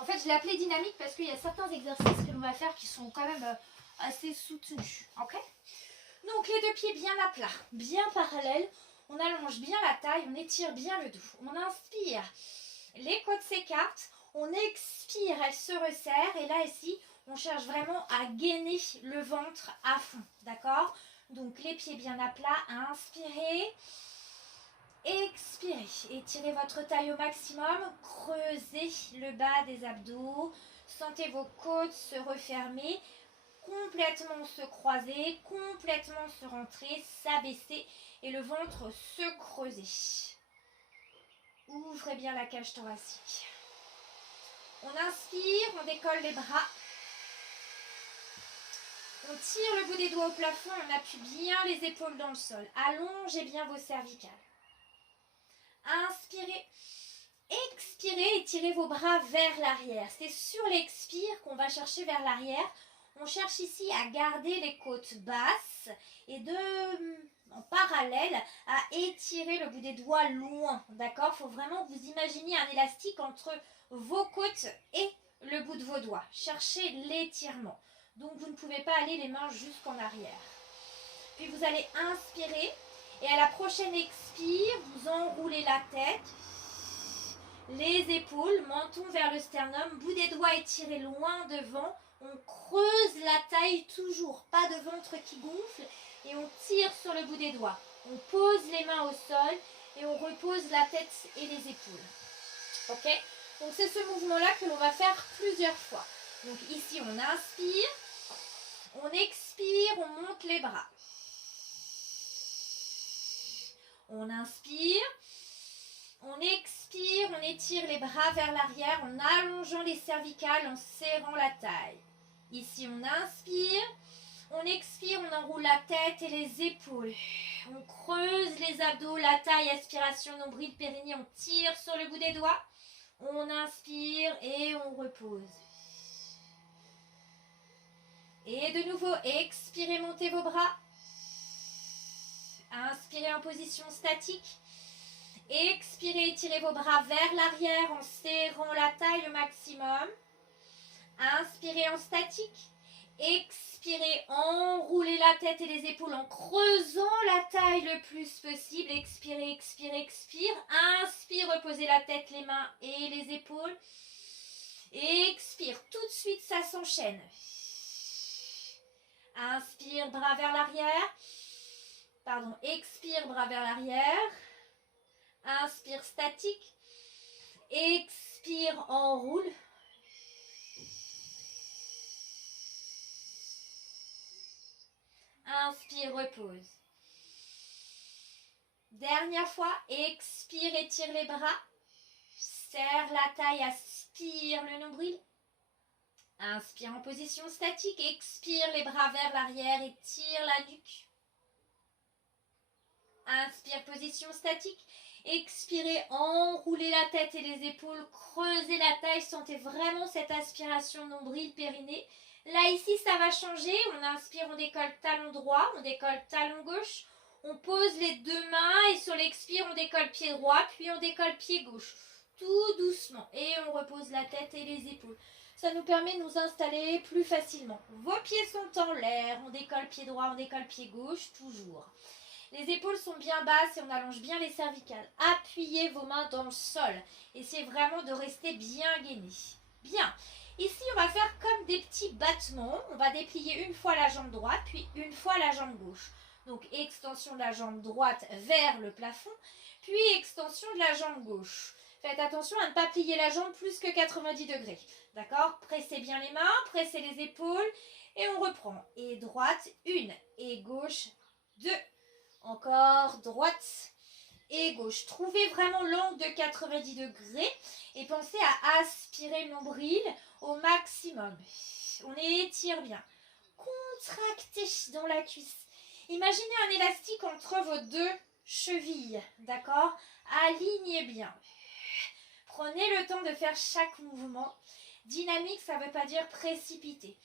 En fait, je l'ai appelé dynamique parce qu'il y a certains exercices que l'on va faire qui sont quand même assez soutenus. Ok? Donc, les deux pieds bien à plat, bien parallèles. On allonge bien la taille, on étire bien le dos. On inspire, les côtes s'écartent. On expire, elle se resserre. Et là, ici, on cherche vraiment à gainer le ventre à fond. D'accord? Donc, les pieds bien à plat. Inspirez. Expirez, étirez votre taille au maximum, creusez le bas des abdos, sentez vos côtes se refermer, complètement se croiser, complètement se rentrer, s'abaisser et le ventre se creuser. Ouvrez bien la cage thoracique. On inspire, on décolle les bras. On tire le bout des doigts au plafond, on appuie bien les épaules dans le sol. Allongez bien vos cervicales. Inspirez, expirez, étirez vos bras vers l'arrière. C'est sur l'expire qu'on va chercher vers l'arrière. On cherche ici à garder les côtes basses et en parallèle à étirer le bout des doigts loin. D'accord? Il faut vraiment que vous imaginiez un élastique entre vos côtes et le bout de vos doigts. Cherchez l'étirement. Donc vous ne pouvez pas aller les mains jusqu'en arrière. Puis vous allez inspirer. Et à la prochaine expire, vous enroulez la tête, les épaules, menton vers le sternum, bout des doigts étirés loin devant. On creuse la taille toujours, pas de ventre qui gonfle. Et on tire sur le bout des doigts. On pose les mains au sol et on repose la tête et les épaules. Ok? Donc c'est ce mouvement-là que l'on va faire plusieurs fois. Donc ici, on inspire, on expire, on monte les bras. On inspire, on expire, on étire les bras vers l'arrière en allongeant les cervicales, en serrant la taille. Ici, on inspire, on expire, on enroule la tête et les épaules. On creuse les abdos, la taille, aspiration, nombril, périnée, on tire sur le bout des doigts. On inspire et on repose. Et de nouveau, expirez, montez vos bras. Inspirez en position statique. Expirez, étirez vos bras vers l'arrière en serrant la taille au maximum. Inspirez en statique. Expirez, enroulez la tête et les épaules en creusant la taille le plus possible. Expirez, expire, expire. Inspire, reposez la tête, les mains et les épaules. Expire, tout de suite ça s'enchaîne. Inspire, bras vers l'arrière. Pardon, expire, bras vers l'arrière. Inspire, statique. Expire, enroule. Inspire, repose. Dernière fois, expire, étire les bras. Serre la taille, aspire le nombril. Inspire en position statique, expire les bras vers l'arrière, étire la nuque. Inspire, position statique. Expirez, enroulez la tête et les épaules, creusez la taille, sentez vraiment cette aspiration nombril, périnée. Là, ici, ça va changer. On inspire, on décolle talon droit, on décolle talon gauche. On pose les deux mains et sur l'expire, on décolle pied droit, puis on décolle pied gauche. Tout doucement. Et on repose la tête et les épaules. Ça nous permet de nous installer plus facilement. Vos pieds sont en l'air. On décolle pied droit, on décolle pied gauche, toujours. Les épaules sont bien basses et on allonge bien les cervicales. Appuyez vos mains dans le sol. Essayez vraiment de rester bien gainé. Bien. Ici, on va faire comme des petits battements. On va déplier une fois la jambe droite, puis une fois la jambe gauche. Donc, extension de la jambe droite vers le plafond, puis extension de la jambe gauche. Faites attention à ne pas plier la jambe plus que 90 degrés. D'accord? Pressez bien les mains, pressez les épaules et on reprend. Et droite, 1. Et gauche, 2. Encore droite et gauche. Trouvez vraiment l'angle de 90 degrés et pensez à aspirer le nombril au maximum. On étire bien. Contractez dans la cuisse. Imaginez un élastique entre vos deux chevilles. D'accord? Alignez bien. Prenez le temps de faire chaque mouvement. Dynamique, ça ne veut pas dire précipité.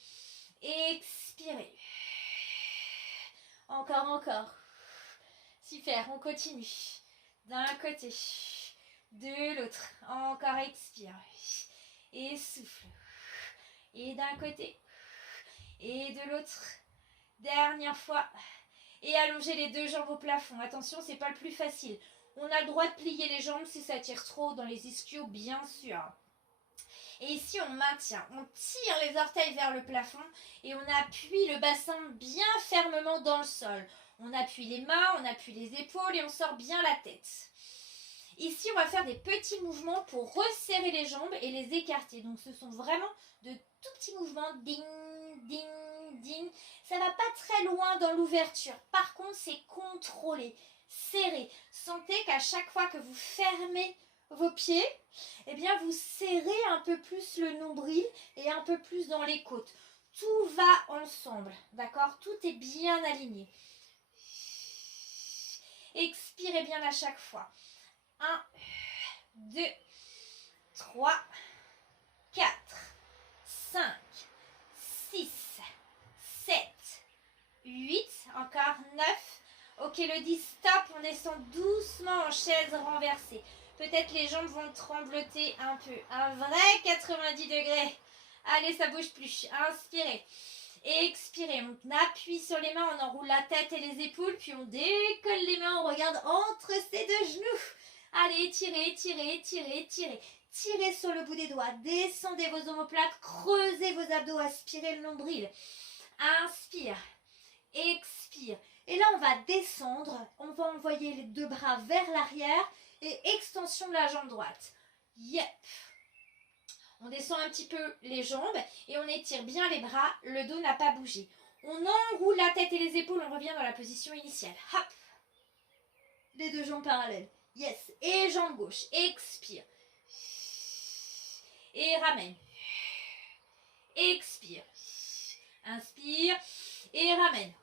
Expirez. Encore, encore. Super, on continue. D'un côté, de l'autre. Encore, expire. Et souffle. Et d'un côté. Et de l'autre. Dernière fois. Et allongez les deux jambes au plafond. Attention, c'est pas le plus facile. On a le droit de plier les jambes si ça tire trop dans les ischios, bien sûr. Et ici, on maintient. On tire les orteils vers le plafond et on appuie le bassin bien fermement dans le sol. On appuie les mains, on appuie les épaules et on sort bien la tête. Ici, on va faire des petits mouvements pour resserrer les jambes et les écarter. Donc, ce sont vraiment de tout petits mouvements. Ding, ding, ding. Ça ne va pas très loin dans l'ouverture. Par contre, c'est contrôlé, serré. Sentez qu'à chaque fois que vous fermez vos pieds, eh bien, vous serrez un peu plus le nombril et un peu plus dans les côtes. Tout va ensemble, d'accord? Tout est bien aligné. Expirez bien à chaque fois. 1, 2, 3, 4, 5, 6, 7, 8, encore 9. Ok, le 10, stop, on descend doucement en chaise renversée. Peut-être les jambes vont trembloter un peu. Un vrai 90 degrés. Allez, ça bouge plus. Inspirez. Expirez. On appuie sur les mains, on enroule la tête et les épaules, puis on décolle les mains, on regarde entre ces deux genoux. Allez, étirez, étirez, étirez, étirez. Tirez sur le bout des doigts. Descendez vos omoplates, creusez vos abdos, aspirez le nombril. Inspire. Expire. Et là, on va descendre. On va envoyer les deux bras vers l'arrière et extension de la jambe droite. Yep. On descend un petit peu les jambes et on étire bien les bras. Le dos n'a pas bougé. On enroule la tête et les épaules. On revient dans la position initiale. Hop. Les deux jambes parallèles. Yes. Et jambe gauche. Expire. Et ramène. Expire. Inspire. Et ramène.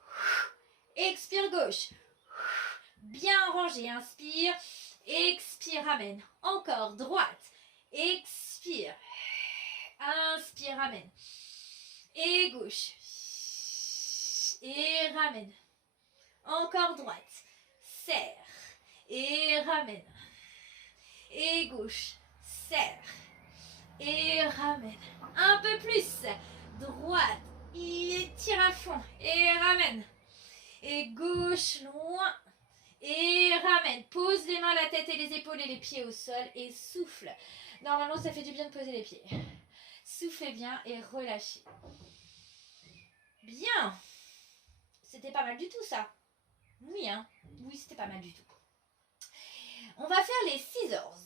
Expire gauche. Bien rangé. Inspire. Expire, ramène. Encore, droite. Expire. Inspire, ramène. Et gauche. Et ramène. Encore droite. Serre. Et ramène. Et gauche. Serre. Et ramène. Un peu plus. Droite. Et tire à fond. Et ramène. Et gauche, loin. Et ramène. Pose les mains, la tête et les épaules et les pieds au sol. Et souffle. Normalement, ça fait du bien de poser les pieds. Soufflez bien et relâchez. Bien. C'était pas mal du tout, ça. Oui, hein. Oui, c'était pas mal du tout. On va faire les scissors.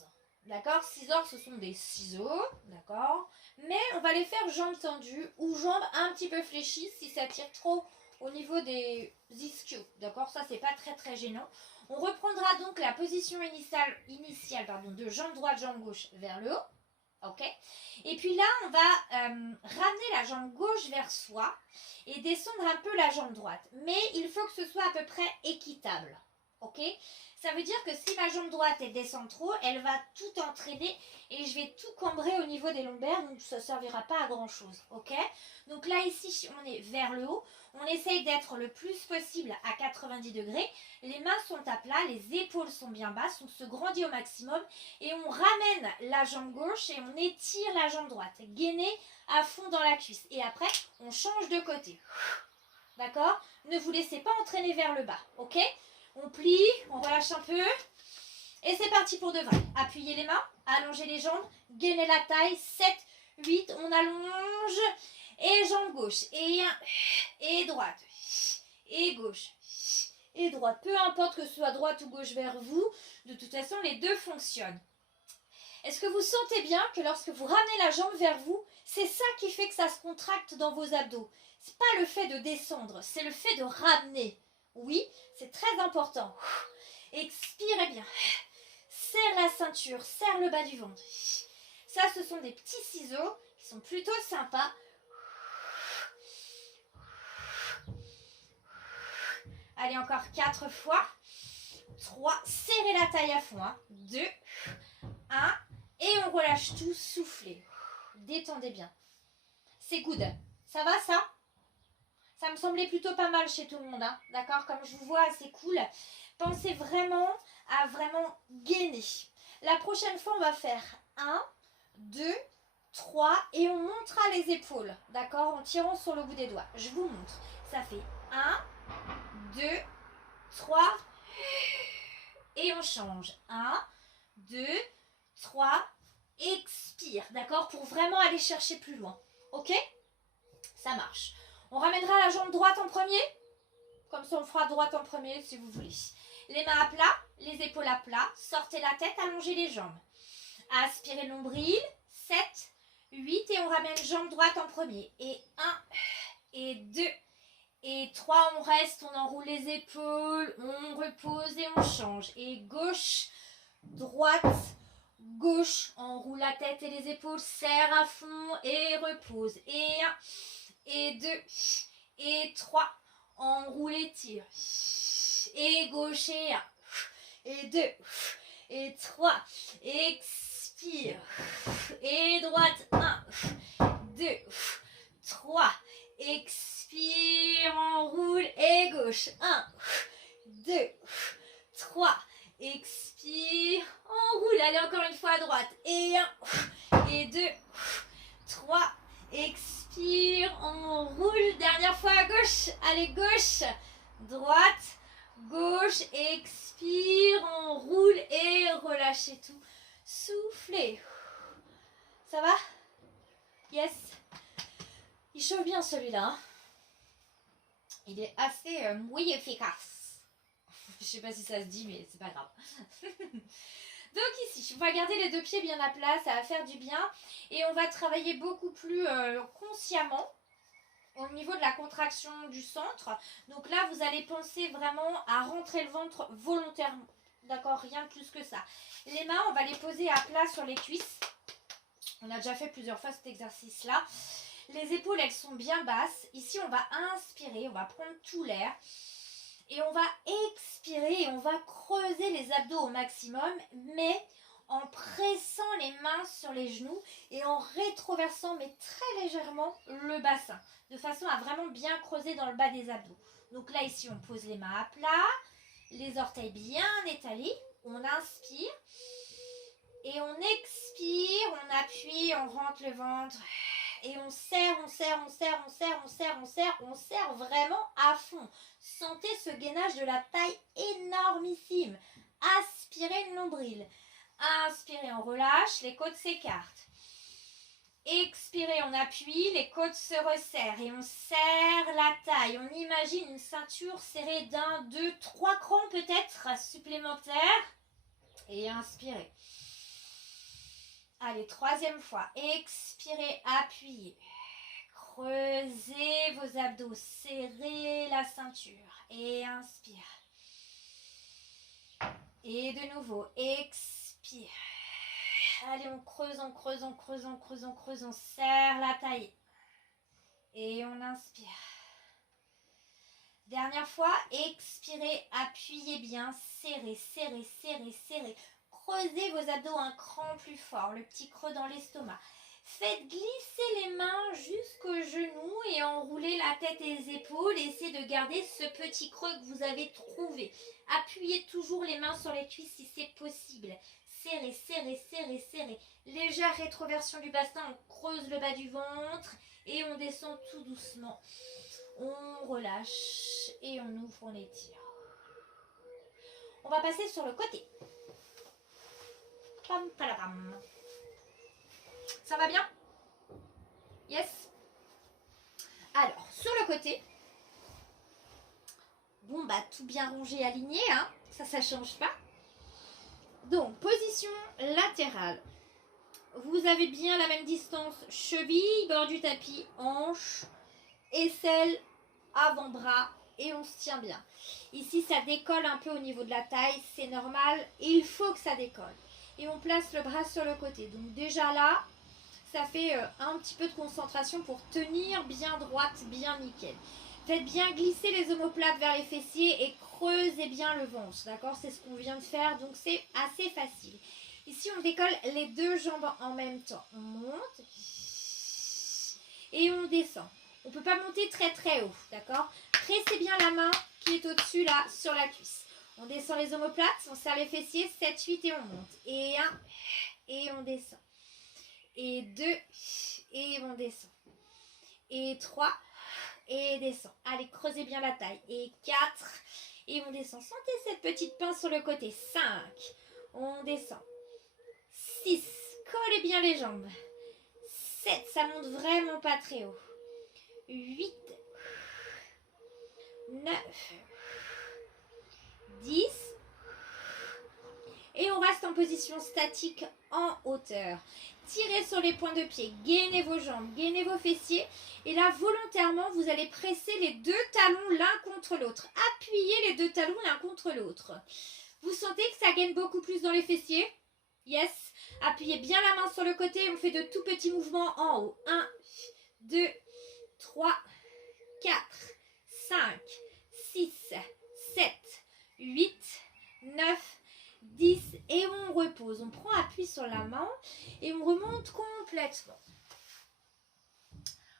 D'accord? Scissors, ce sont des ciseaux. D'accord? Mais on va les faire jambes tendues ou jambes un petit peu fléchies si ça tire trop au niveau des ischios. D'accord? Ça, c'est pas très très gênant. On reprendra donc la position initiale de jambe droite, jambe gauche vers le haut. Ok? Et puis là, on va ramener la jambe gauche vers soi et descendre un peu la jambe droite. Mais il faut que ce soit à peu près équitable. Ok? Ça veut dire que si ma jambe droite elle descend trop, elle va tout entraîner et je vais tout cambrer au niveau des lombaires, donc ça ne servira pas à grand chose. Ok? Donc là ici, on est vers le haut. On essaye d'être le plus possible à 90 degrés. Les mains sont à plat, les épaules sont bien basses, on se grandit au maximum et on ramène la jambe gauche et on étire la jambe droite. Gainez à fond dans la cuisse. Et après, on change de côté. D'accord? Ne vous laissez pas entraîner vers le bas. Ok? On plie, on relâche un peu. Et c'est parti pour de vrai. Appuyez les mains, allongez les jambes, gainez la taille. 7, 8, on allonge. Et jambe gauche. Et droite. Et gauche. Et droite. Peu importe que ce soit droite ou gauche vers vous. De toute façon, les deux fonctionnent. Est-ce que vous sentez bien que lorsque vous ramenez la jambe vers vous, c'est ça qui fait que ça se contracte dans vos abdos? C'est pas le fait de descendre, c'est le fait de ramener. Oui, c'est très important. Expirez bien. Serre la ceinture, serre le bas du ventre. Ça, ce sont des petits ciseaux qui sont plutôt sympas. Allez, encore 4 fois. 3, serrez la taille à fond. 2, 1, et on relâche tout, soufflez. Détendez bien. C'est good. Ça va, ça? Ça me semblait plutôt pas mal chez tout le monde, hein. D'accord? Comme je vous vois, c'est cool. Pensez vraiment à vraiment gainer. La prochaine fois, on va faire 1, 2, 3 et on montera les épaules, d'accord, en tirant sur le bout des doigts. Je vous montre. Ça fait 1, 2, 3 et on change. 1, 2, 3, expire, d'accord, pour vraiment aller chercher plus loin. Ok? Ça marche. On ramènera la jambe droite en premier. Comme ça, on fera droite en premier si vous voulez. Les mains à plat, les épaules à plat. Sortez la tête, allongez les jambes. Aspirez le nombril. 7, 8 et on ramène jambe droite en premier. Et 1, et 2, et 3. On reste, on enroule les épaules, on repose et on change. Et gauche, droite, gauche. On roule la tête et les épaules, serre à fond et repose. Et 1, et 2, et 3. Enroule et tire. Et gauche et 1, et 2, et 3. Expire. Et droite, 1, 2, 3. Expire, enroule et gauche. 1, 2, 3. Expire, enroule. Allez, encore une fois à droite. Et 1, et 2, 3. Expire, enroule. Dernière fois à gauche. Allez, gauche, droite, gauche. Expire, enroule et relâchez tout. Soufflez. Ça va? Yes. Il chauffe bien celui-là. Hein. Il est assez muy efficace. Je sais pas si ça se dit, mais c'est pas grave. Donc ici, on va garder les deux pieds bien à plat, ça va faire du bien. Et on va travailler beaucoup plus consciemment au niveau de la contraction du centre. Donc là, vous allez penser vraiment à rentrer le ventre volontairement. D'accord, rien de plus que ça. Les mains, on va les poser à plat sur les cuisses. On a déjà fait plusieurs fois cet exercice-là. Les épaules, elles sont bien basses. Ici, on va inspirer, on va prendre tout l'air. Et on va expirer et on va creuser les abdos au maximum, mais en pressant les mains sur les genoux et en rétroversant, mais très légèrement, le bassin, de façon à vraiment bien creuser dans le bas des abdos. Donc là, ici, on pose les mains à plat, les orteils bien étalés, on inspire et on expire, on appuie, on rentre le ventre et on serre, on serre, on serre, on serre, on serre, on serre, on serre vraiment à fond. Sentez ce gainage de la taille énormissime. Aspirez le nombril. Inspirez, on relâche, les côtes s'écartent. Expirez, on appuie, les côtes se resserrent et on serre la taille. On imagine une ceinture serrée d'un, deux, 3 crans peut-être supplémentaires. Et inspirez. Allez, troisième fois. Expirez, appuyez. Creusez vos abdos, serrez la ceinture et inspire. Et de nouveau, expire. Allez, on creuse, on creuse, on creuse, on creuse, on creuse, on serre la taille. Et on inspire. Dernière fois, expirez, appuyez bien, serrez, serrez, serrez, serrez. Creusez vos abdos un cran plus fort, le petit creux dans l'estomac. Faites glisser les mains jusqu'aux genoux et enroulez la tête et les épaules. Essayez de garder ce petit creux que vous avez trouvé. Appuyez toujours les mains sur les cuisses si c'est possible. Serrez, serrez, serrez, serrez. Légère rétroversion du bassin, on creuse le bas du ventre et on descend tout doucement. On relâche et on ouvre, on étire. On va passer sur le côté. Pam, palapam. Ça va bien? Yes. Alors, sur le côté, bon bah tout bien rongé, aligné, hein, ça change pas. Donc, position latérale. Vous avez bien la même distance, cheville, bord du tapis, hanche, aisselle, avant-bras et on se tient bien. Ici, ça décolle un peu au niveau de la taille, c'est normal, il faut que ça décolle. Et on place le bras sur le côté. Donc déjà là, ça fait un petit peu de concentration pour tenir bien droite, bien nickel. Faites bien glisser les omoplates vers les fessiers et creusez bien le ventre, d'accord? C'est ce qu'on vient de faire, donc c'est assez facile. Ici, on décolle les deux jambes en même temps. On monte et on descend. On ne peut pas monter très très haut, d'accord? Pressez bien la main qui est au-dessus là, sur la cuisse. On descend les omoplates, on serre les fessiers, 7, 8 et on monte. Et 1, et on descend. Et 2. Et on descend. Et 3. Et descend. Allez, creusez bien la taille. Et 4. Et on descend. Sentez cette petite pince sur le côté. 5. On descend. 6. Collez bien les jambes. 7. Ça monte vraiment pas très haut. 8. 9. 10. Et on reste en position statique en hauteur. Tirez sur les points de pied, gainez vos jambes, gainez vos fessiers. Et là, volontairement, vous allez presser les deux talons l'un contre l'autre. Appuyez les deux talons l'un contre l'autre. Vous sentez que ça gaine beaucoup plus dans les fessiers? Yes. Appuyez bien la main sur le côté. On fait de tout petits mouvements en haut. 1, 2, 3, 4, 5, 6, 7, 8, 9, 10 et on repose. On prend appui sur la main et on remonte complètement.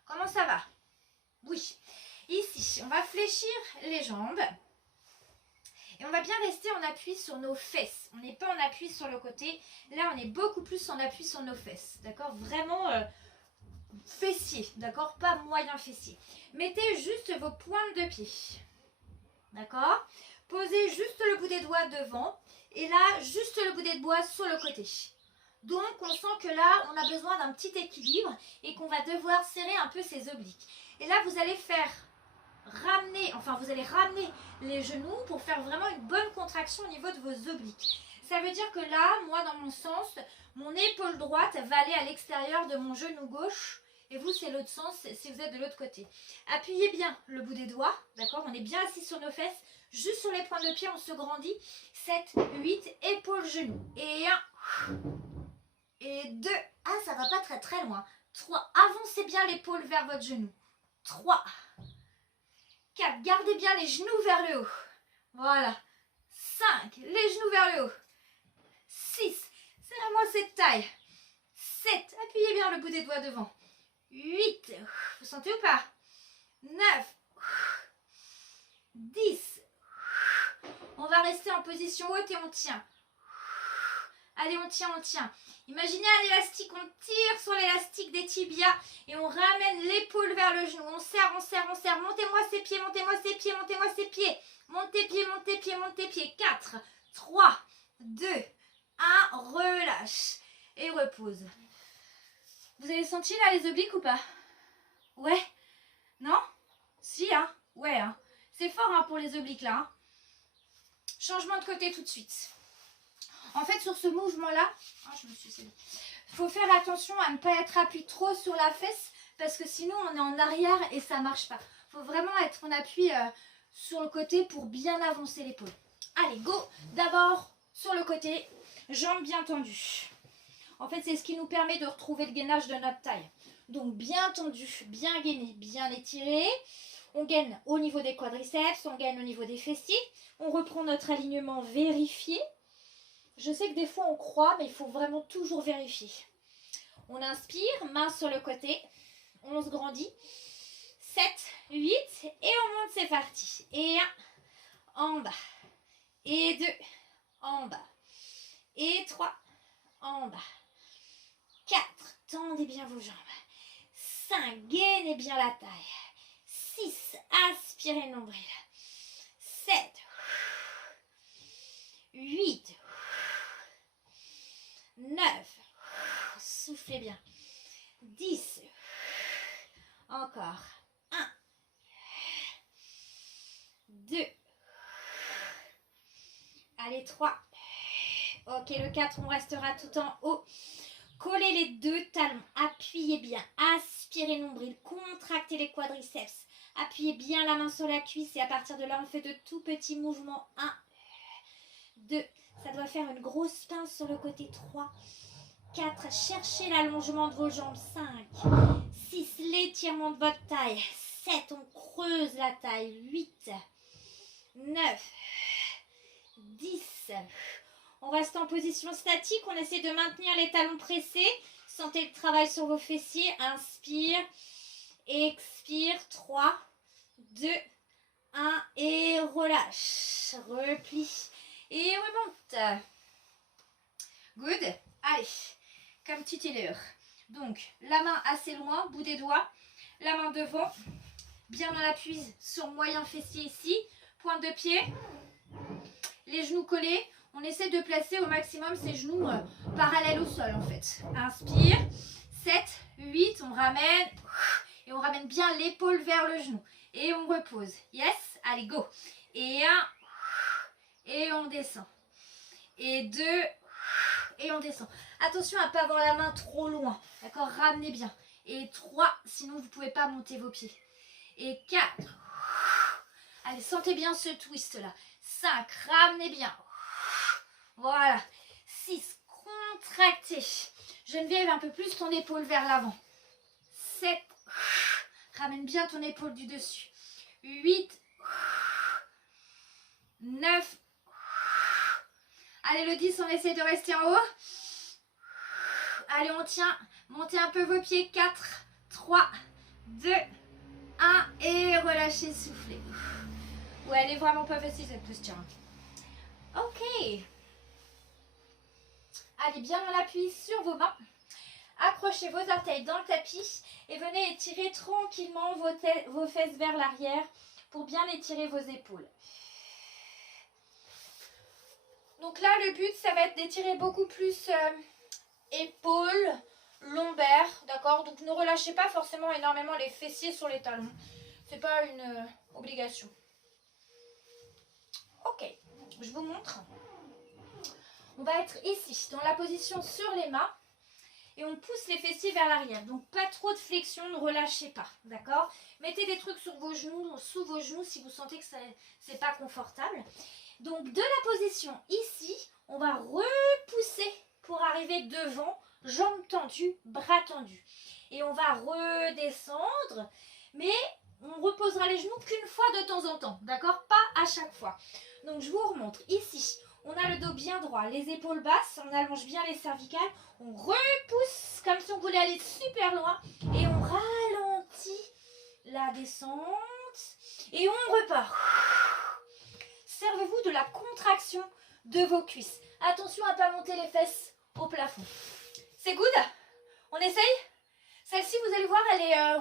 Comment ça va? Oui. Ici, on va fléchir les jambes et on va bien rester en appui sur nos fesses. On n'est pas en appui sur le côté. Là, on est beaucoup plus en appui sur nos fesses. D'accord? Vraiment fessier. D'accord? Pas moyen fessier. Mettez juste vos pointes de pied. D'accord? Posez juste le bout des doigts devant. Et là, juste le bout des doigts sur le côté. Donc, on sent que là, on a besoin d'un petit équilibre et qu'on va devoir serrer un peu ses obliques. Et là, vous allez ramener les genoux pour faire vraiment une bonne contraction au niveau de vos obliques. Ça veut dire que là, moi, dans mon sens, mon épaule droite va aller à l'extérieur de mon genou gauche. Et vous, c'est l'autre sens si vous êtes de l'autre côté. Appuyez bien le bout des doigts, d'accord? On est bien assis sur nos fesses. Juste sur les points de pied, on se grandit. 7, 8, épaules, genoux. Et 1. Et 2. Ah, ça va pas très très loin. 3. Avancez bien l'épaule vers votre genou. 3. 4. Gardez bien les genoux vers le haut. Voilà. 5. Les genoux vers le haut. 6. Serrez-moi cette taille. 7. Appuyez bien le bout des doigts devant. 8. Vous sentez ou pas? 9. 10. On va rester en position haute et on tient. Allez, on tient, on tient. Imaginez un élastique, on tire sur l'élastique des tibias et on ramène l'épaule vers le genou. On serre, on serre, on serre. Montez-moi ces pieds, montez-moi ces pieds, montez-moi ces pieds. Montez pieds, montez pieds, montez pieds. 4, 3, 2, 1. Relâche et repose. Vous avez senti là les obliques ou pas? Ouais? Non? Si, hein? Ouais, hein? C'est fort hein, pour les obliques là. Hein? Changement de côté tout de suite. En fait, sur ce mouvement-là, il faut faire attention à ne pas être appuyé trop sur la fesse parce que sinon on est en arrière et ça ne marche pas. Il faut vraiment être en appui sur le côté pour bien avancer l'épaule. Allez, go! D'abord, sur le côté, jambes bien tendues. En fait, c'est ce qui nous permet de retrouver le gainage de notre taille. Donc, bien tendu, bien gainé, bien étiré. On gaine au niveau des quadriceps, on gaine au niveau des fessiers. On reprend notre alignement vérifié. Je sais que des fois on croit, mais il faut vraiment toujours vérifier. On inspire, main sur le côté. On se grandit. 7, 8 et on monte, c'est parti. Et 1 en bas. Et 2 en bas. Et 3 en bas. 4, tendez bien vos jambes. 5, gainez bien la taille. 6, aspirez le nombril. 7, 8, 9, soufflez bien. 10, encore. 1, 2, allez 3. Ok, le 4, on restera tout en haut. Collez les deux talons, appuyez bien, aspirez le nombril, contractez les quadriceps. Appuyez bien la main sur la cuisse et à partir de là, on fait de tout petits mouvements. 1, 2, ça doit faire une grosse pince sur le côté. 3, 4, cherchez l'allongement de vos jambes. 5, 6, l'étirement de votre taille. 7, on creuse la taille. 8, 9, 10. On reste en position statique, on essaie de maintenir les talons pressés. Sentez le travail sur vos fessiers. Inspire, expire. 3, 2, 1 et relâche. Replie et remonte. Good. Allez, comme tout à l'heure. Donc, la main assez loin, bout des doigts, la main devant, bien dans l'appui sur moyen fessier ici, pointe de pied, les genoux collés. On essaie de placer au maximum ses genoux parallèles au sol en fait. Inspire, 7, 8, on ramène et on ramène bien l'épaule vers le genou. Et on repose. Yes, allez go. Et 1, et on descend. Et 2, et on descend. Attention à ne pas avoir la main trop loin. D'accord, ramenez bien. Et 3, sinon vous ne pouvez pas monter vos pieds. Et 4. Allez, sentez bien ce twist là. 5, ramenez bien. Voilà. 6, contractez. Geneviève, un peu plus ton épaule vers l'avant. 7, ramène bien ton épaule du dessus. 8, 9. Allez, le 10, on essaie de rester en haut. Allez, on tient. Montez un peu vos pieds. 4, 3, 2, 1. Et relâchez, soufflez. Ouais, elle est vraiment pas facile cette posture. Ok. Allez, bien dans l'appui sur vos mains. Accrochez vos orteils dans le tapis et venez étirer tranquillement vos fesses vers l'arrière pour bien étirer vos épaules. Donc là, le but, ça va être d'étirer beaucoup plus épaules, lombaires, d'accord? Donc ne relâchez pas forcément énormément les fessiers sur les talons. C'est pas une obligation. Ok, je vous montre. On va être ici, dans la position sur les mains. Et on pousse les fessiers vers l'arrière. Donc pas trop de flexion, ne relâchez pas. D'accord? Mettez des trucs sur vos genoux, sous vos genoux si vous sentez que c'est pas confortable. Donc de la position ici, on va repousser pour arriver devant, jambes tendues, bras tendus. Et on va redescendre, mais on reposera les genoux qu'une fois de temps en temps. D'accord? Pas à chaque fois. Donc je vous remontre ici. On a le dos bien droit, les épaules basses, on allonge bien les cervicales, on repousse comme si on voulait aller super loin et on ralentit la descente et on repart. Servez-vous de la contraction de vos cuisses. Attention à ne pas monter les fesses au plafond. C'est good? On essaye? Celle-ci, vous allez voir, elle est...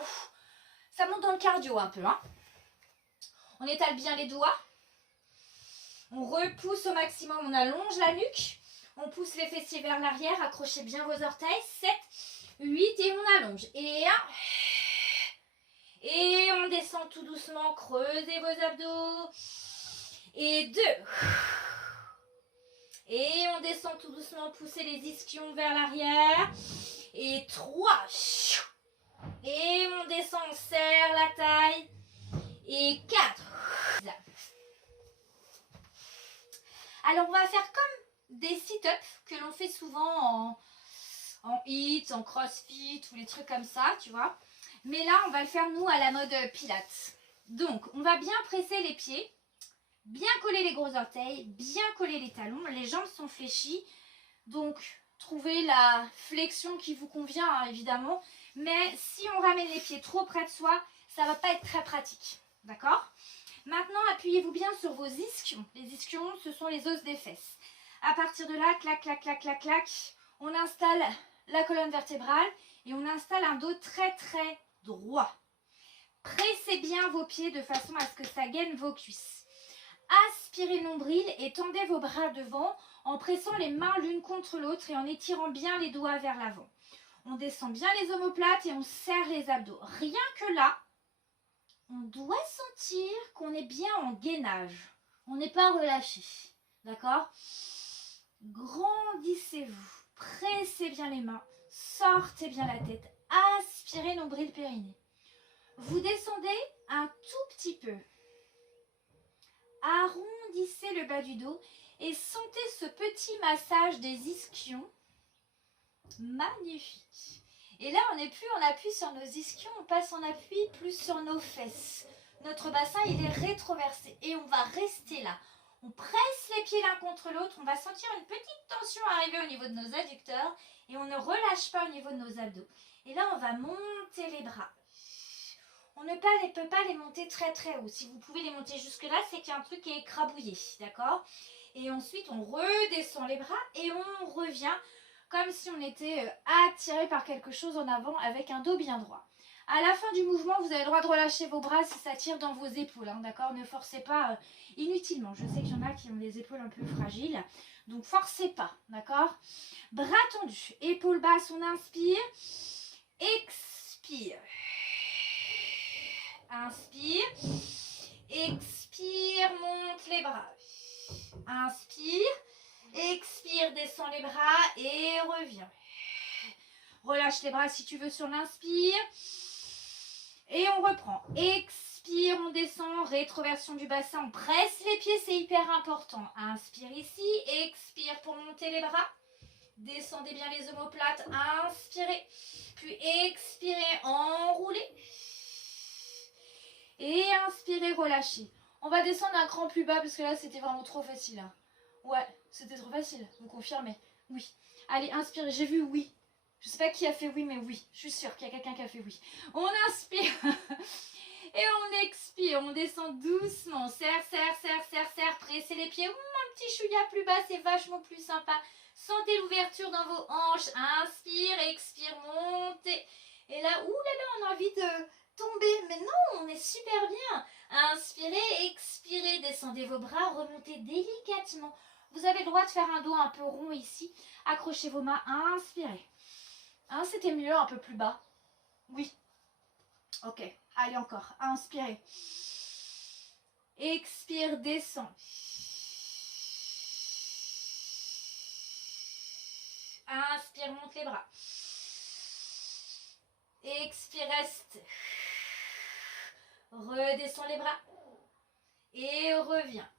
ça monte dans le cardio un peu. Hein. On étale bien les doigts. On repousse au maximum, on allonge la nuque. On pousse les fessiers vers l'arrière, accrochez bien vos orteils. 7, 8 et on allonge. Et 1. Et on descend tout doucement, creusez vos abdos. Et 2. Et on descend tout doucement, poussez les ischions vers l'arrière. Et 3. Et on descend, on serre la taille. Et 4. Alors, on va faire comme des sit-ups que l'on fait souvent en HIIT, en crossfit ou les trucs comme ça, tu vois. Mais là, on va le faire, nous, à la mode pilates. Donc, on va bien presser les pieds, bien coller les gros orteils, bien coller les talons. Les jambes sont fléchies. Donc, trouvez la flexion qui vous convient, hein, évidemment. Mais si on ramène les pieds trop près de soi, ça ne va pas être très pratique. D'accord ? Maintenant, appuyez-vous bien sur vos ischions. Les ischions, ce sont les os des fesses. À partir de là, clac, clac, clac, clac, clac, on installe la colonne vertébrale et on installe un dos très, très droit. Pressez bien vos pieds de façon à ce que ça gaine vos cuisses. Aspirez le nombril et tendez vos bras devant en pressant les mains l'une contre l'autre et en étirant bien les doigts vers l'avant. On descend bien les omoplates et on serre les abdos. Rien que là, on doit sentir qu'on est bien en gainage. On n'est pas relâché. D'accord? Grandissez-vous. Pressez bien les mains. Sortez bien la tête. Aspirez nombril périnée. Vous descendez un tout petit peu. Arrondissez le bas du dos et sentez ce petit massage des ischions. Magnifique. Et là, on n'est plus en appui sur nos ischions, on passe en appui plus sur nos fesses. Notre bassin, il est rétroversé et on va rester là. On presse les pieds l'un contre l'autre, on va sentir une petite tension arriver au niveau de nos adducteurs et on ne relâche pas au niveau de nos abdos. Et là, on va monter les bras. On ne peut pas les monter très très haut. Si vous pouvez les monter jusque là, c'est qu'il y a un truc qui est écrabouillé, d'accord? Et ensuite, on redescend les bras et on revient comme si on était attiré par quelque chose en avant avec un dos bien droit. À la fin du mouvement, vous avez le droit de relâcher vos bras si ça tire dans vos épaules, hein, d'accord? Ne forcez pas inutilement. Je sais qu'il y en a qui ont des épaules un peu fragiles, donc forcez pas, d'accord? Bras tendus, épaules basses, on inspire, expire. Inspire, expire, monte les bras. Inspire, expire, descend les bras et reviens. Relâche les bras si tu veux sur l'inspire. Et on reprend. Expire, on descend, rétroversion du bassin, on presse les pieds, c'est hyper important. Inspire ici, expire pour monter les bras. Descendez bien les omoplates, inspirez. Puis expirez, enroulez. Et inspirez, relâchez. On va descendre un cran plus bas parce que là c'était vraiment trop facile. Hein. Ouais, c'était trop facile, vous confirmez? Oui. Allez, inspirez, j'ai vu oui. Je sais pas qui a fait oui, mais oui. Je suis sûre qu'il y a quelqu'un qui a fait oui. On inspire et on expire. On descend doucement. Serre, serre, serre, serre, serre. Pressez les pieds. Un petit chouïa plus bas, c'est vachement plus sympa. Sentez l'ouverture dans vos hanches. Inspire, expire, montez. Et là, on a envie de tomber. Mais non, on est super bien. Inspirez, expirez. Descendez vos bras, remontez délicatement. Vous avez le droit de faire un dos un peu rond ici. Accrochez vos mains. Inspirez. Hein, c'était mieux, un peu plus bas. Oui. Ok. Allez, encore. Inspirez. Expire, descend. Inspire, monte les bras. Expire, reste. Redescends les bras. Et reviens.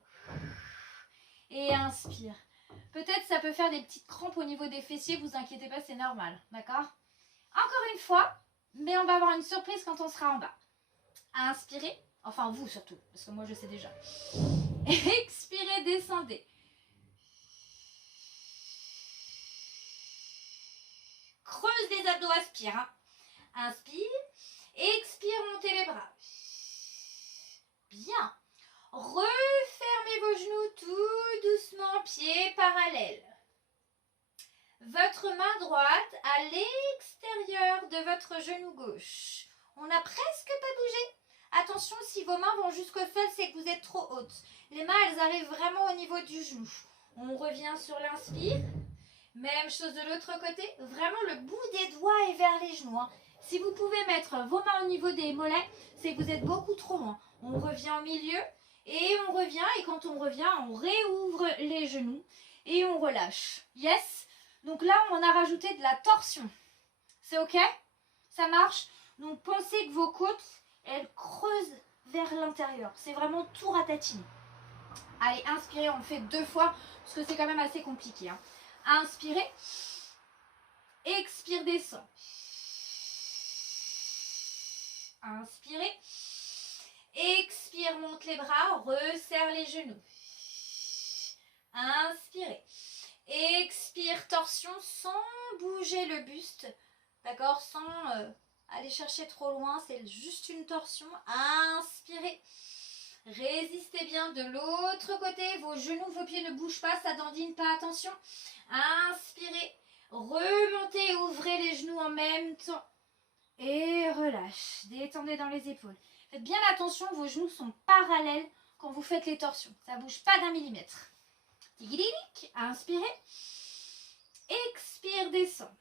Et inspire. Peut-être ça peut faire des petites crampes au niveau des fessiers, vous inquiétez pas, c'est normal, d'accord? Encore une fois, mais on va avoir une surprise quand on sera en bas. Inspirez, enfin vous surtout, parce que moi je sais déjà. Expirez, descendez. Creuse les abdos, aspire. Hein. Inspire, expire, montez les bras. Bien. Refermez vos genoux tout doucement, pieds parallèles. Votre main droite à l'extérieur de votre genou gauche. On n'a presque pas bougé. Attention, si vos mains vont jusqu'au sol, c'est que vous êtes trop hautes. Les mains, elles arrivent vraiment au niveau du genou. On revient sur l'inspire. Même chose de l'autre côté. Vraiment, le bout des doigts est vers les genoux. Hein. Si vous pouvez mettre vos mains au niveau des mollets, c'est que vous êtes beaucoup trop loin. On revient au milieu et on revient. Et quand on revient, on réouvre les genoux et on relâche. Yes? Donc là, on a rajouté de la torsion. C'est ok? Ça marche? Donc pensez que vos côtes, elles creusent vers l'intérieur. C'est vraiment tout ratatiner. Allez, inspirez, on le fait 2 fois parce que c'est quand même assez compliqué. Hein. Inspirez. Expire, descend. Inspirez. Expire, monte les bras, resserre les genoux. Inspirez. Expire, torsion sans bouger le buste. D'accord? Sans aller chercher trop loin, c'est juste une torsion. Inspirez. Résistez bien de l'autre côté. Vos genoux, vos pieds ne bougent pas, ça dandine pas, attention. Inspirez. Remontez, ouvrez les genoux en même temps. Et relâche. Détendez dans les épaules. Faites bien attention, vos genoux sont parallèles quand vous faites les torsions. Ça ne bouge pas d'1 millimètre. Inspirez. Expire, descend.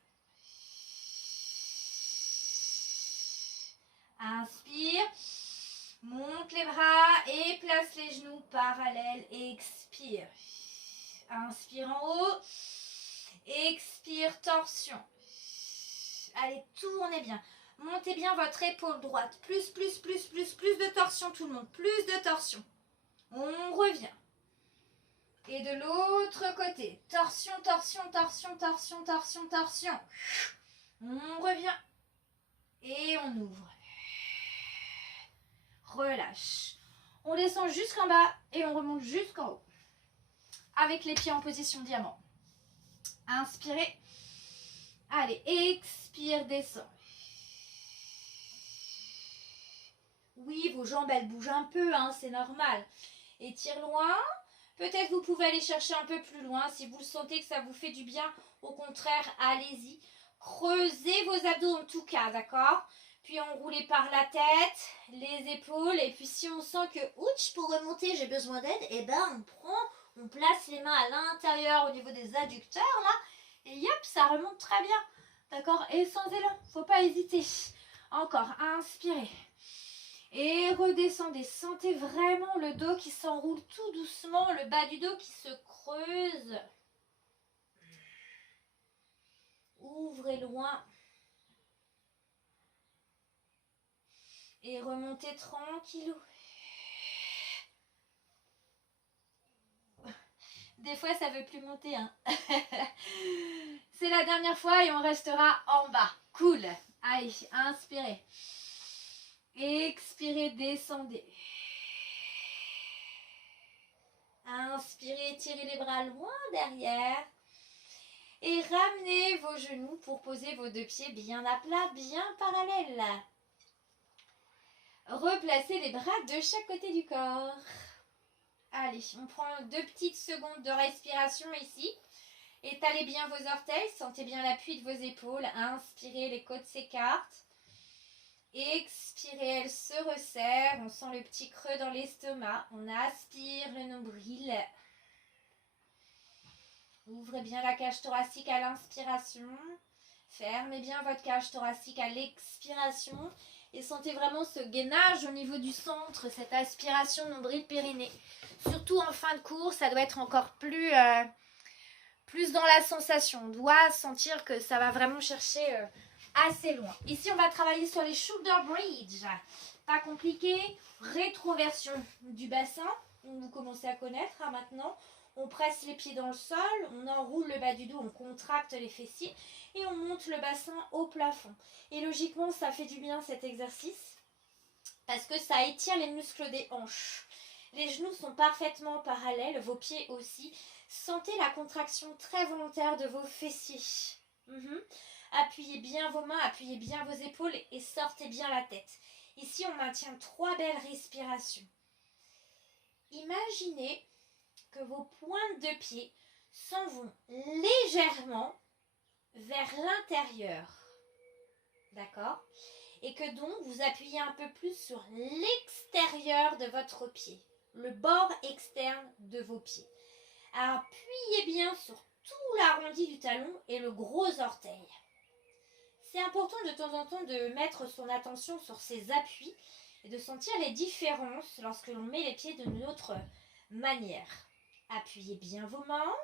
Inspire. Monte les bras et place les genoux parallèles. Expire. Inspire en haut. Expire, torsion. Allez, tournez bien. Montez bien votre épaule droite. Plus de torsion tout le monde. Plus de torsion. On revient. Et de l'autre côté. Torsion, torsion, torsion, torsion, torsion, torsion. On revient. Et on ouvre. Relâche. On descend jusqu'en bas et on remonte jusqu'en haut. Avec les pieds en position diamant. Inspirez. Allez, expire, descend. Oui, vos jambes, elles bougent un peu, hein, c'est normal. Étire loin. Peut-être vous pouvez aller chercher un peu plus loin si vous sentez que ça vous fait du bien. Au contraire, allez-y. Creusez vos abdos en tout cas, d'accord? Puis enroulez par la tête, les épaules. Et puis si on sent que, ouch, pour remonter, j'ai besoin d'aide, eh ben on place les mains à l'intérieur au niveau des adducteurs, là. Et yop, ça remonte très bien. D'accord? Et sans élan, faut pas hésiter. Encore, inspirez. Et redescendez. Sentez vraiment le dos qui s'enroule tout doucement, le bas du dos qui se creuse. Ouvrez loin. Et remontez tranquillou. Des fois, ça veut plus monter, hein. C'est la dernière fois et on restera en bas. Cool. Allez, inspirez. Expirez, descendez. Inspirez, tirez les bras loin derrière. Et ramenez vos genoux pour poser vos deux pieds bien à plat, bien parallèles. Replacez les bras de chaque côté du corps. Allez, on prend 2 petites secondes de respiration ici. Étalez bien vos orteils, sentez bien l'appui de vos épaules. Inspirez, les côtes s'écartent. Expirez, elles se resserrent. On sent le petit creux dans l'estomac. On aspire le nombril. Ouvrez bien la cage thoracique à l'inspiration. Fermez bien votre cage thoracique à l'expiration. Et sentez vraiment ce gainage au niveau du centre, cette aspiration nombril-périnée. Surtout en fin de cours, ça doit être encore plus dans la sensation. On doit sentir que ça va vraiment chercher assez loin. Ici, on va travailler sur les shoulder bridge. Pas compliqué. Rétroversion du bassin. Vous commencez à connaître maintenant. On presse les pieds dans le sol, on enroule le bas du dos, on contracte les fessiers et on monte le bassin au plafond. Et logiquement, ça fait du bien cet exercice parce que ça étire les muscles des hanches. Les genoux sont parfaitement parallèles, vos pieds aussi. Sentez la contraction très volontaire de vos fessiers. Appuyez bien vos mains, appuyez bien vos épaules et sortez bien la tête. Ici, on maintient 3 belles respirations. Imaginez que vos pointes de pied s'en vont légèrement vers l'intérieur. D'accord? Et que donc vous appuyez un peu plus sur l'extérieur de votre pied, le bord externe de vos pieds. Appuyez bien sur tout l'arrondi du talon et le gros orteil. C'est important de temps en temps de mettre son attention sur ces appuis et de sentir les différences lorsque l'on met les pieds de notre manière. Appuyez bien vos mains,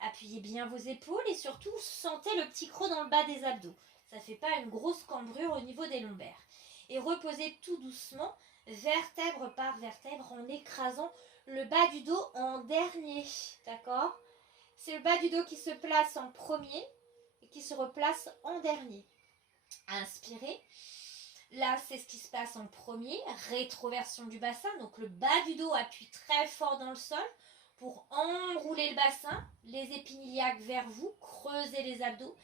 appuyez bien vos épaules et surtout sentez le petit creux dans le bas des abdos. Ça ne fait pas une grosse cambrure au niveau des lombaires. Et reposez tout doucement, vertèbre par vertèbre, en écrasant le bas du dos en dernier. D'accord? C'est le bas du dos qui se place en premier et qui se replace en dernier. Inspirez. Là, c'est ce qui se passe en premier. Rétroversion du bassin. Donc le bas du dos appuie très fort dans le sol pour enrouler le bassin, les épines iliaques vers vous, creusez les abdos,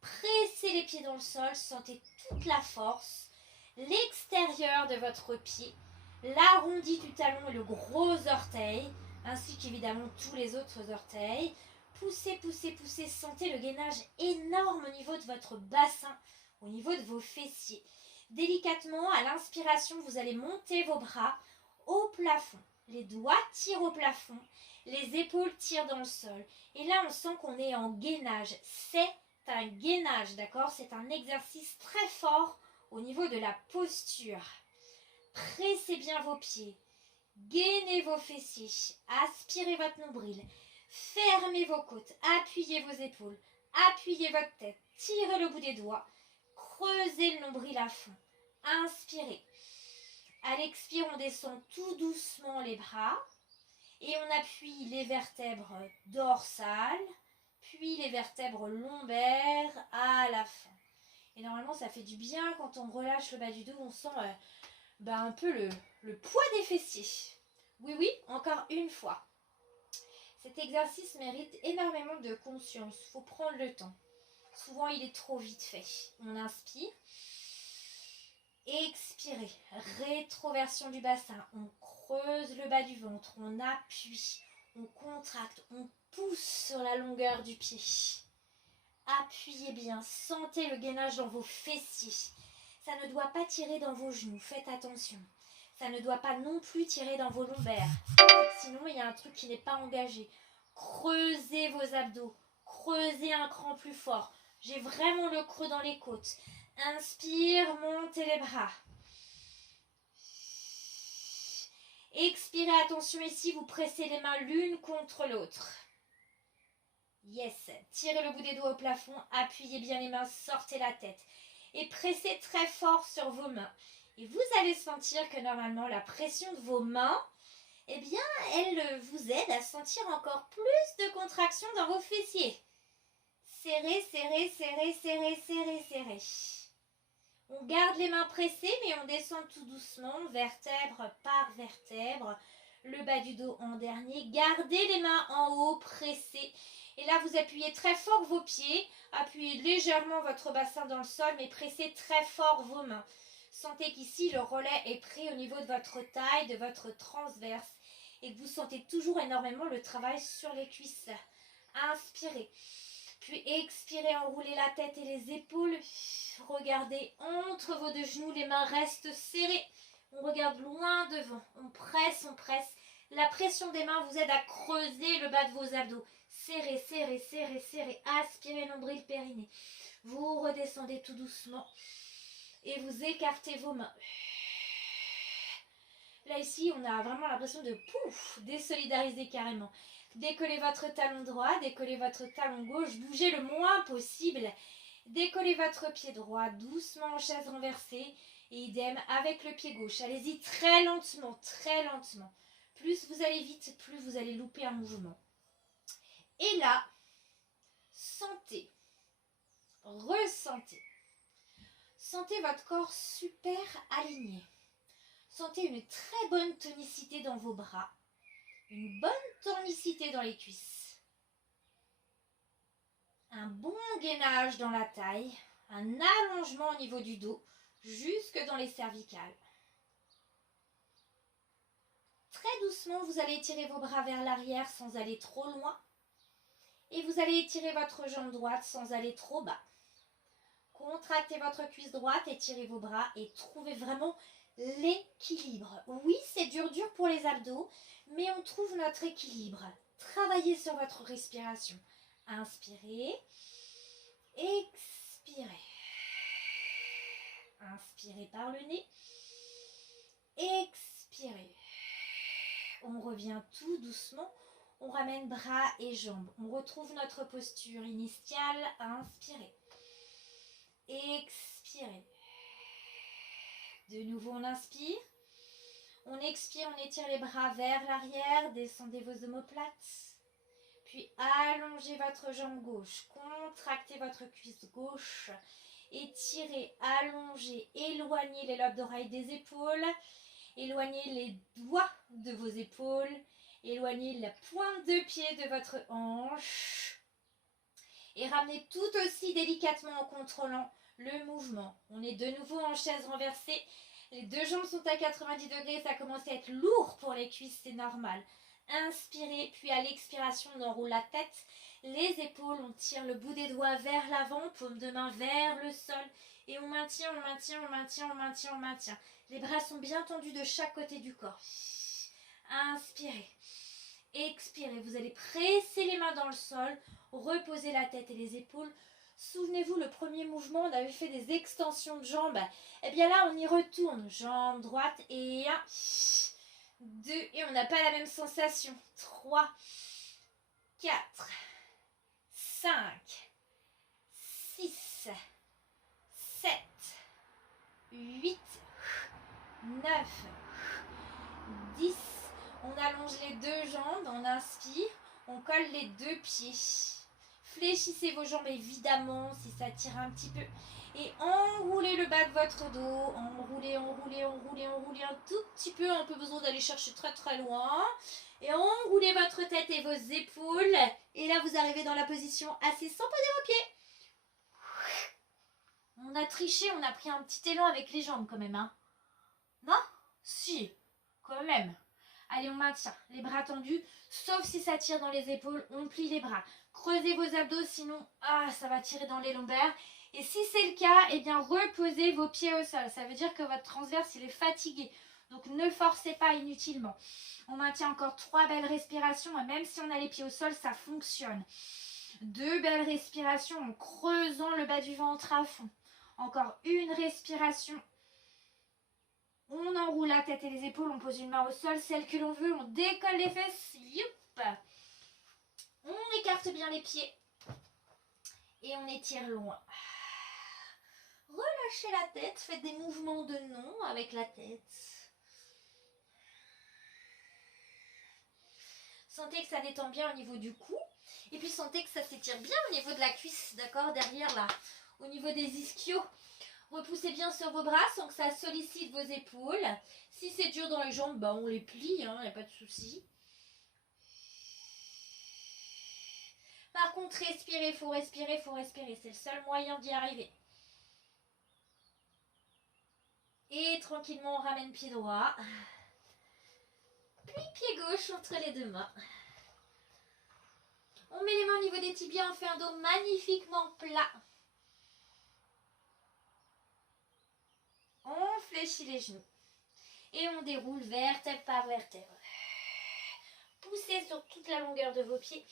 pressez les pieds dans le sol, sentez toute la force, l'extérieur de votre pied, l'arrondi du talon et le gros orteil, ainsi qu'évidemment tous les autres orteils. Poussez, poussez, poussez, sentez le gainage énorme au niveau de votre bassin, au niveau de vos fessiers. Délicatement, à l'inspiration, vous allez monter vos bras au plafond. Les doigts tirent au plafond, les épaules tirent dans le sol. Et là, on sent qu'on est en gainage. C'est un gainage, d'accord? C'est un exercice très fort au niveau de la posture. Pressez bien vos pieds, gainez vos fessiers, aspirez votre nombril, fermez vos côtes, appuyez vos épaules, appuyez votre tête, tirez le bout des doigts, creusez le nombril à fond. Inspirez. À l'expire, on descend tout doucement les bras et on appuie les vertèbres dorsales, puis les vertèbres lombaires à la fin. Et normalement, ça fait du bien quand on relâche le bas du dos, on sent un peu le poids des fessiers. Oui, oui, encore une fois. Cet exercice mérite énormément de conscience, il faut prendre le temps. Souvent, il est trop vite fait. On inspire. Expirez, rétroversion du bassin, on creuse le bas du ventre, on appuie, On contracte, on pousse sur la longueur du pied. Appuyez bien, sentez le gainage dans vos fessiers. Ça ne doit pas tirer dans vos genoux, faites attention. Ça ne doit pas non plus tirer dans vos lombaires. Sinon, il y a un truc qui n'est pas engagé. Creusez vos abdos, creusez un cran plus fort. J'ai vraiment le creux dans les côtes. Inspire, montez les bras. Expirez, attention ici, vous pressez les mains l'une contre l'autre. Yes, tirez le bout des doigts au plafond, appuyez bien les mains, sortez la tête. Et pressez très fort sur vos mains. Et vous allez sentir que normalement la pression de vos mains, eh bien, elle vous aide à sentir encore plus de contraction dans vos fessiers. Serrez, serrez, serrez, serrez, serrez, serrez. On garde les mains pressées, mais on descend tout doucement, vertèbre par vertèbre. Le bas du dos en dernier. Gardez les mains en haut, pressées. Et là, vous appuyez très fort vos pieds. Appuyez légèrement votre bassin dans le sol, mais pressez très fort vos mains. Sentez qu'ici, le relais est pris au niveau de votre taille, de votre transverse. Et que vous sentez toujours énormément le travail sur les cuisses. Inspirez. Puis expirez, enroulez la tête et les épaules. Regardez entre vos deux genoux, les mains restent serrées. On regarde loin devant, on presse, on presse. La pression des mains vous aide à creuser le bas de vos abdos. Serrez, serrez, serrez, serrez. Aspirez nombril, périnée. Vous redescendez tout doucement et vous écartez vos mains. Là ici, on a vraiment l'impression de désolidariser carrément. Décollez votre talon droit, décollez votre talon gauche, bougez le moins possible. Décollez votre pied droit doucement en chaise renversée. Et idem avec le pied gauche. Allez-y très lentement, très lentement. Plus vous allez vite, plus vous allez louper un mouvement. Et là, sentez, ressentez. Sentez votre corps super aligné. Sentez une très bonne tonicité dans vos bras. Une bonne tonicité dans les cuisses. Un bon gainage dans la taille. Un allongement au niveau du dos, jusque dans les cervicales. Très doucement, vous allez étirer vos bras vers l'arrière sans aller trop loin. Et vous allez étirer votre jambe droite sans aller trop bas. Contractez votre cuisse droite, étirez vos bras et trouvez vraiment l'équilibre. Oui, c'est dur pour les abdos, mais on trouve notre équilibre. Travaillez sur votre respiration. Inspirez, expirez. Inspirez par le nez. Expirez. On revient tout doucement. On ramène bras et jambes. On retrouve notre posture initiale. Inspirez. Expirez. De nouveau, on inspire. On expire, on étire les bras vers l'arrière. Descendez vos omoplates. Puis allongez votre jambe gauche. Contractez votre cuisse gauche. Étirez, allongez, éloignez les lobes d'oreilles des épaules. Éloignez les doigts de vos épaules. Éloignez la pointe de pied de votre hanche. Et ramenez tout aussi délicatement en contrôlant le mouvement. On est de nouveau en chaise renversée. Les deux jambes sont à 90 degrés. Ça commence à être lourd pour les cuisses, c'est normal. Inspirez, puis à l'expiration, on enroule la tête. Les épaules, on tire le bout des doigts vers l'avant, paume de main vers le sol. Et on maintient, on maintient, on maintient, on maintient, on maintient. Les bras sont bien tendus de chaque côté du corps. Inspirez. Expirez. Vous allez presser les mains dans le sol. Reposez la tête et les épaules. Souvenez-vous, le premier mouvement, on avait fait des extensions de jambes. Eh bien là, on y retourne. Jambe droite et 1, 2. Et on n'a pas la même sensation. 3, 4, 5, 6, 7, 8, 9, 10. On allonge les deux jambes, on inspire, on colle les deux pieds. Fléchissez vos jambes évidemment si ça tire un petit peu. Et enroulez le bas de votre dos. Enroulez, enroulez, enroulez, enroulez un tout petit peu. Un peu besoin d'aller chercher très très loin. Et enroulez votre tête et vos épaules. Et là vous arrivez dans la position assise sans poser vos pieds. On a triché, on a pris un petit élan avec les jambes quand même. Hein? Non? Si, quand même. Allez, on maintient. Les bras tendus, sauf si ça tire dans les épaules, on plie les bras. Creusez vos abdos, sinon ça va tirer dans les lombaires. Et si c'est le cas, eh bien reposez vos pieds au sol. Ça veut dire que votre transverse, il est fatigué. Donc ne forcez pas inutilement. On maintient encore 3 belles respirations. Et même si on a les pieds au sol, ça fonctionne. 2 belles respirations en creusant le bas du ventre à fond. Encore une respiration. On enroule la tête et les épaules, on pose une main au sol, celle que l'on veut, on décolle les fesses, youp. On écarte bien les pieds et on étire loin. Relâchez la tête, faites des mouvements de non avec la tête. Sentez que ça détend bien au niveau du cou et puis sentez que ça s'étire bien au niveau de la cuisse, d'accord, derrière là, au niveau des ischios. Repoussez bien sur vos bras sans que ça sollicite vos épaules. Si c'est dur dans les jambes, on les plie, il n'y a pas de souci. Par contre, respirez, il faut respirer, c'est le seul moyen d'y arriver. Et tranquillement, on ramène pied droit. Puis pied gauche entre les 2 mains. On met les mains au niveau des tibias, on fait un dos magnifiquement plat. On fléchit les genoux. Et on déroule vertèbre par vertèbre. Poussez sur toute la longueur de vos pieds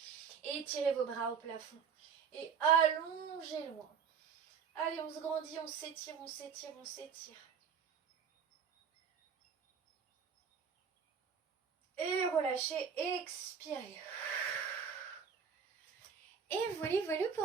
et étirez vos bras au plafond. Et allongez loin. Allez, on se grandit, on s'étire, on s'étire, on s'étire. Et relâchez, expirez. Et voilà pour